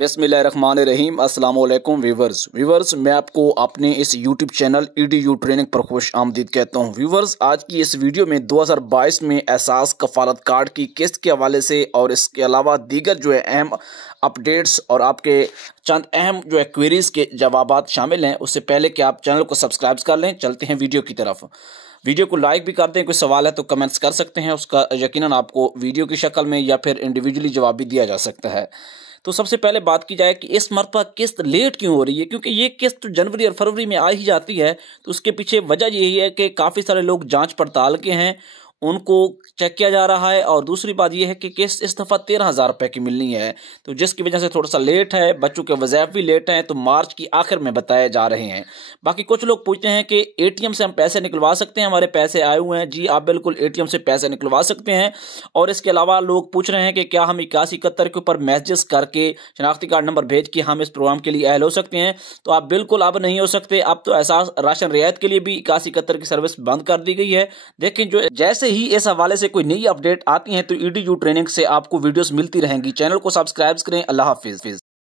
बिस्मिल्लाहिर्रहमानिर्रहीम। अस्सलाम वालेकुम व्यूवर्स, मैं आपको अपने इस यूट्यूब चैनल EDU ट्रेनिंग पर खुश आमदीद कहता हूँ। व्यूवर्स, आज की इस वीडियो में 2022 में एहसास कफालत कार्ड की किस्त के हवाले से और इसके अलावा दीगर अहम अपडेट्स और आपके चंद अहम क्वेरीज के जवाबात शामिल हैं। उससे पहले कि आप चैनल को सब्सक्राइब कर लें, चलते हैं वीडियो की तरफ। वीडियो को लाइक भी कर दें, कोई सवाल है तो कमेंट्स कर सकते हैं, उसका यकीनन आपको वीडियो की शक्ल में या फिर इंडिविजुअली जवाब भी दिया जा सकता है। तो सबसे पहले बात की जाए कि इस मरतबा किस्त लेट क्यों हो रही है, क्योंकि ये किस्त जनवरी और फरवरी में आ ही जाती है। तो उसके पीछे वजह यही है कि काफ़ी सारे लोग जांच पड़ताल के हैं, उनको चेक किया जा रहा है। और दूसरी बात यह है कि किस्त इस दफ़ा 13,000 रुपये की मिलनी है, तो जिसकी वजह से थोड़ा सा लेट है। बच्चों के वज़ाइफ भी लेट हैं, तो मार्च की आखिर में बताए जा रहे हैं। बाकी कुछ लोग पूछते हैं कि ATM से हम पैसे निकलवा सकते हैं, हमारे पैसे आए हुए हैं। जी, आप बिल्कुल ATM से पैसे निकलवा सकते हैं। और इसके अलावा लोग पूछ रहे हैं कि क्या हम 8171 के ऊपर मैसेज करके शनाख्ती कार्ड नंबर भेज के हम इस प्रोग्राम के लिए अहल हो सकते हैं। तो आप बिल्कुल अब नहीं हो सकते। अब तो एहसास राशन रियायत के लिए भी 8171 की सर्विस बंद कर दी गई है। देखें, जैसे ही इस हवाले से कोई नई अपडेट आती है तो EDU ट्रेनिंग से आपको वीडियोस मिलती रहेंगी। चैनल को सब्सक्राइब करें। अल्लाह हाफिज।